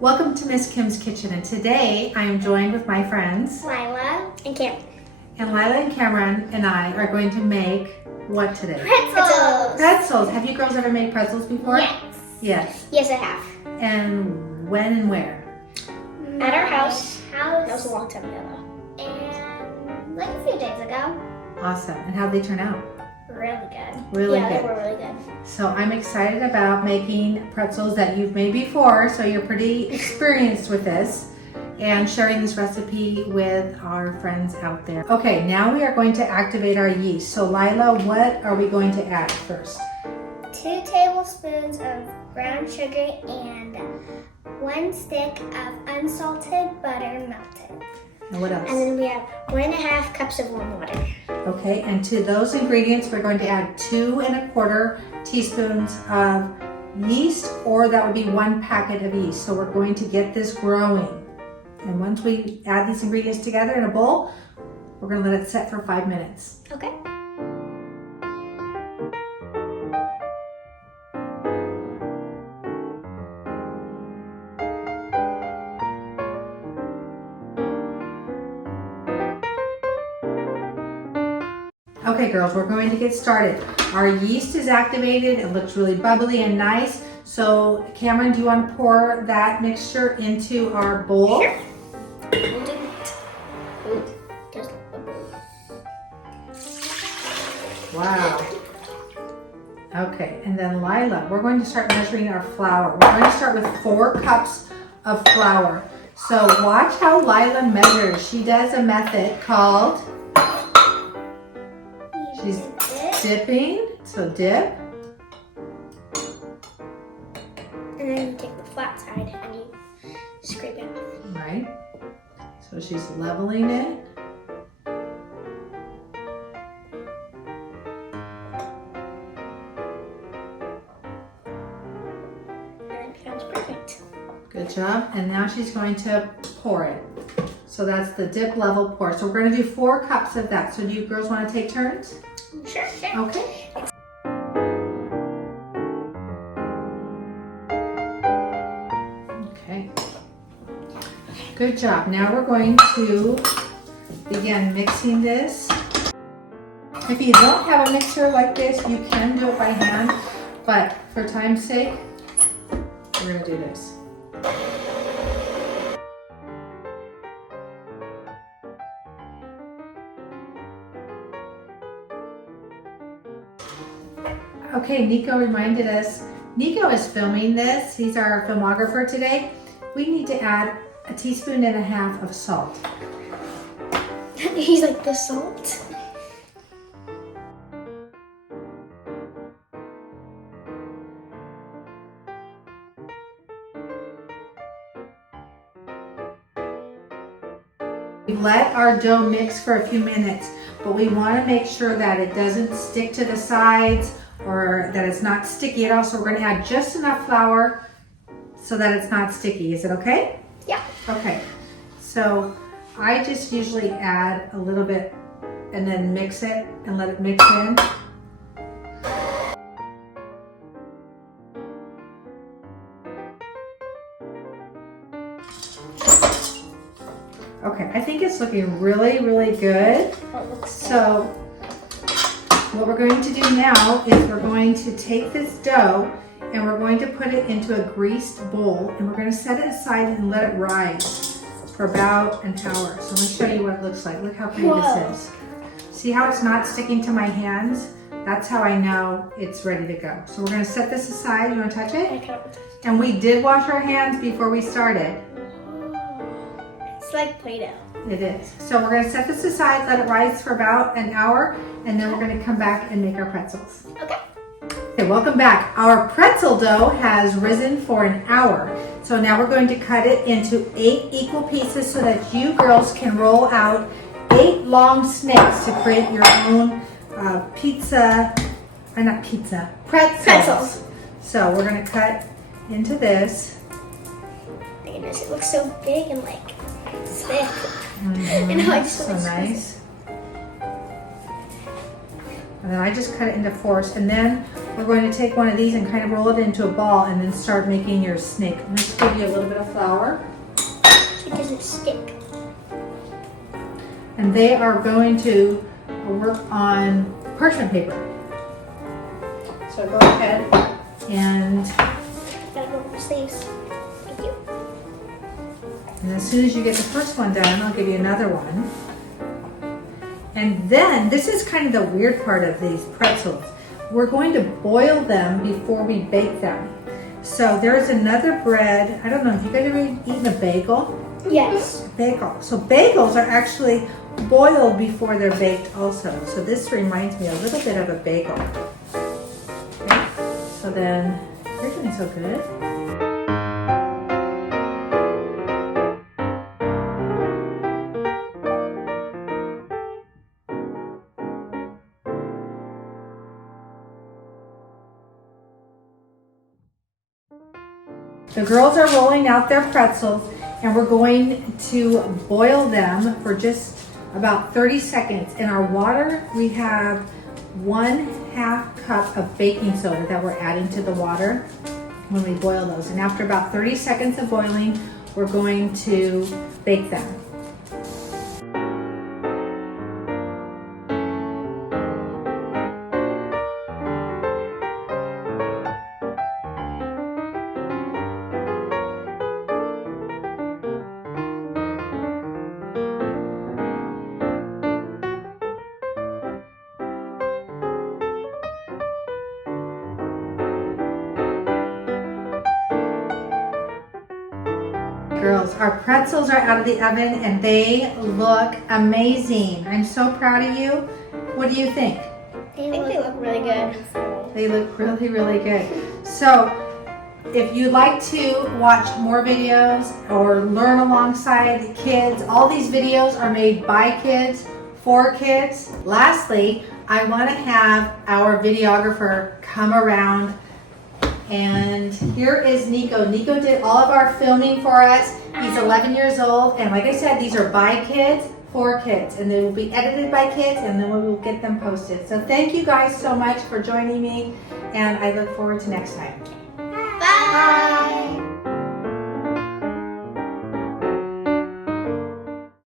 Welcome to Miss Kim's Kitchen, and today I am joined with my friends Lila and Cameron. And Lila and Cameron and I are going to make what today? Pretzels! Pretzels! Have you girls ever made pretzels before? Yes. Yes. Yes, I have. And when and where? At our house. That was a long time ago though. And like a few days ago. Awesome. And how'd they turn out? Really good. Really yeah, good. They were really good. So I'm excited about making pretzels that you've made before, so you're pretty experienced with this, and sharing this recipe with our friends out there. Okay, now we are going to activate our yeast. So Lila, what are we going to add first? 2 tablespoons of brown sugar and 1 stick of unsalted butter melted. And what else? And then we have 1.5 cups of warm water. Okay, and to those ingredients, we're going to add 2 1/4 teaspoons of yeast, or that would be 1 packet of yeast. So we're going to get this growing. And once we add these ingredients together in a bowl, we're going to let it set for 5 minutes. Okay. Okay girls, we're going to get started. Our yeast is activated. It looks really bubbly and nice. So Cameron, do you want to pour that mixture into our bowl? Sure. We'll do it. Ooh, there's a bowl. Wow. Okay, and then Lila, we're going to start measuring our flour. We're going to start with 4 cups of flour. So watch how Lila measures. She does a method called, she's dipping, so dip. And then you take the flat side and you scrape it off. Right. So she's leveling it. And it becomes perfect. Good job. And now she's going to pour it. So that's the dip level pour. So we're going to do 4 cups of that. So do you girls want to take turns? Sure, sure. Okay. Okay. Good job. Now we're going to begin mixing this. If you don't have a mixer like this, you can do it by hand, but for time's sake, we're going to do this. Okay, Nico reminded us, Nico is filming this. He's our filmographer today. We need to add 1.5 teaspoons of salt. He's like, the salt? We let our dough mix for a few minutes, but we want to make sure that it doesn't stick to the sides or that it's not sticky at all. So we're going to add just enough flour so that it's not sticky. Is it okay? Yeah. Okay. So I just usually add a little bit and then mix it and let it mix in. Okay, I think it's looking really, really good. So what we're going to do now is we're going to take this dough and we're going to put it into a greased bowl, and we're going to set it aside and let it rise for about an hour. So let me show you what it looks like. Look how pretty this is. See how it's not sticking to my hands? That's how I know it's ready to go. So we're going to set this aside. You want to touch it? And we did wash our hands before we started. It's like Play-Doh. It is. So we're going to set this aside, let it rise for about an hour, and then we're going to come back and make our pretzels. Okay. Okay, welcome back. Our pretzel dough has risen for an hour. So now we're going to cut it into 8 equal pieces so that you girls can roll out 8 long snakes to create your own pretzels. So we're going to cut into this. My goodness, it looks so big and like thick. Mm-hmm. I know, I just so want to nice. And then I just cut it into 4s, and then we're going to take one of these and kind of roll it into a ball and then start making your snake. I'm just give you a little bit of flour. It doesn't stick. And they are going to work on parchment paper. So go ahead and Gotta go with the sleeves. Thank you. as soon as you get the first one done, I'll give you another one. And then, this is kind of the weird part of these pretzels. We're going to boil them before we bake them. So there's another bread. I don't know, have you guys ever eaten a bagel? Yes. Bagel. So bagels are actually boiled before they're baked also. So this reminds me a little bit of a bagel. Okay. So then, you're doing so good. The girls are rolling out their pretzels and we're going to boil them for just about 30 seconds. In our water, we have 1/2 cup of baking soda that we're adding to the water when we boil those. And after about 30 seconds of boiling, we're going to bake them. Girls, our pretzels are out of the oven and they look amazing. I'm so proud of you. What do you think? I think they look really good. They look really, really good. So, if you'd like to watch more videos or learn alongside the kids, all these videos are made by kids, for kids. Lastly, I want to have our videographer come around. And here is Nico. Nico did all of our filming for us. He's 11 years old. And like I said, these are by kids, for kids. And they will be edited by kids and then we will get them posted. So thank you guys so much for joining me. And I look forward to next time. Bye.